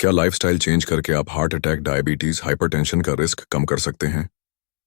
क्या lifestyle change करके आप हार्ट अटैक, डायबिटीज, हाइपरटेंशन का रिस्क कम कर सकते हैं?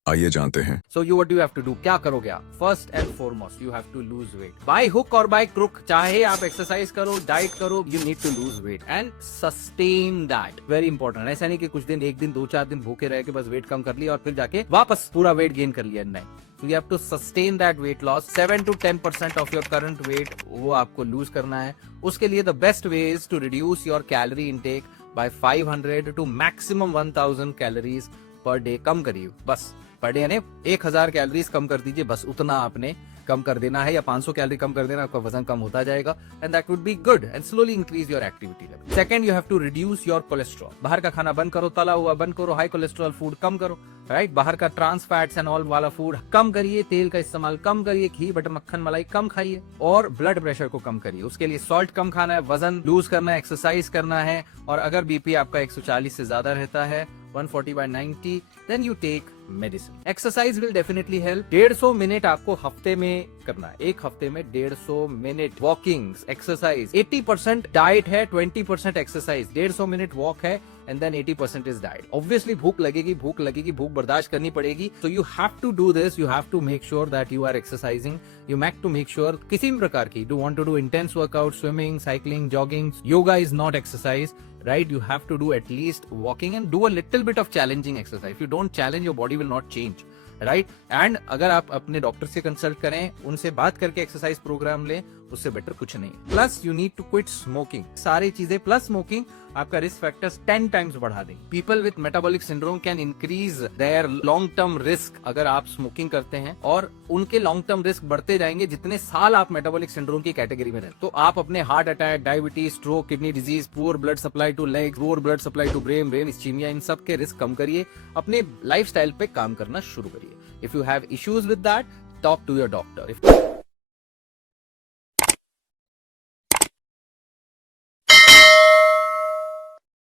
आइए जानते हैं। So you what do you have to do? क्या करोगे आप? First and foremost, you have to lose weight. By hook or by crook, चाहे आप exercise करो, diet करो, you need to lose weight and sustain that. Very important. ऐसा नहीं कि कुछ दिन, एक दिन, 2-4 दिन भूखे रह के बस weight कम कर लिया और फिर जाके वापस पूरा weight gain कर लिया, नहीं. So you have to sustain that weight loss. 7 to 10% of your current weight वो आपको lose करना है. उसके लिए the best way is to reduce your calorie intake by 500 to maximum 1000 calories per day. कम करिए बस. पर डे यानी 1000 calories कम कर दीजिए, बस उतना आपने कम कर देना है, या 500 कैलोरी कम कर देना, आपका वजन कम होता जाएगा and that would be good and slowly increase your activity level. Second, you have to reduce your cholesterol. बाहर का खाना बंद करो, तला हुआ बंद करो, हाई कोलेस्ट्रॉल फूड कम करो, राइट. बाहर का ट्रांस फैट्स एंड ऑल वाला फूड कम करिए, तेल का इस्तेमाल कम करिए, घी बटर मक्खन मलाई कम खाइए और ब्लड प्रेशर को कम करिए. उसके लिए सॉल्ट कम खाना है, वजन लूज करना है, एक्सरसाइज करना है, और अगर बीपी आपका 140 से ज्यादा रहता है, 140/90, then you take medicine. Exercise will definitely help. 150 minute आपको हफ्ते में करना है. एक हफ्ते में 150 मिनट वॉकिंग एक्सरसाइज. 80% डाइट है, 20% एक्सरसाइज. 150 मिनट वॉक है and then 80% is diet. Obviously भूख लगेगी, भूख बर्दाश्त करनी पड़ेगी. So you have to do this. You have to make sure that you are exercising. You have to make sure किसी भी प्रकार की, do want to do intense workout, swimming, cycling, jogging, yoga is not exercise, right? You have to do at least walking and do a little bit of challenging exercise. If you don't challenge, your body will not change, right? And अगर आप अपने doctor से consult करें, उनसे बात करके exercise programme लें, उससे बेटर कुछ नहीं. Plus you need to quit smoking. सारी चीजें प्लस स्मोकिंग आपका रिस्क फैक्टर्स 10 टाइम्स बढ़ा देंगे. People with metabolic syndrome can increase their long term risk अगर आप स्मोकिंग करते हैं, और उनके लॉन्ग टर्म रिस्क बढ़ते जाएंगे जितने साल आप मेटाबॉलिक सिंड्रोम की कैटेगरी में रहें. तो आप अपने heart attack, diabetes, stroke, kidney disease, poor blood supply to legs, poor blood supply to brain ischaemia, इन सब के रिस्क कम करिए. अपने लाइफस्टाइल पे काम करना शुरू करिए. If you have issues with that, talk to your doctor.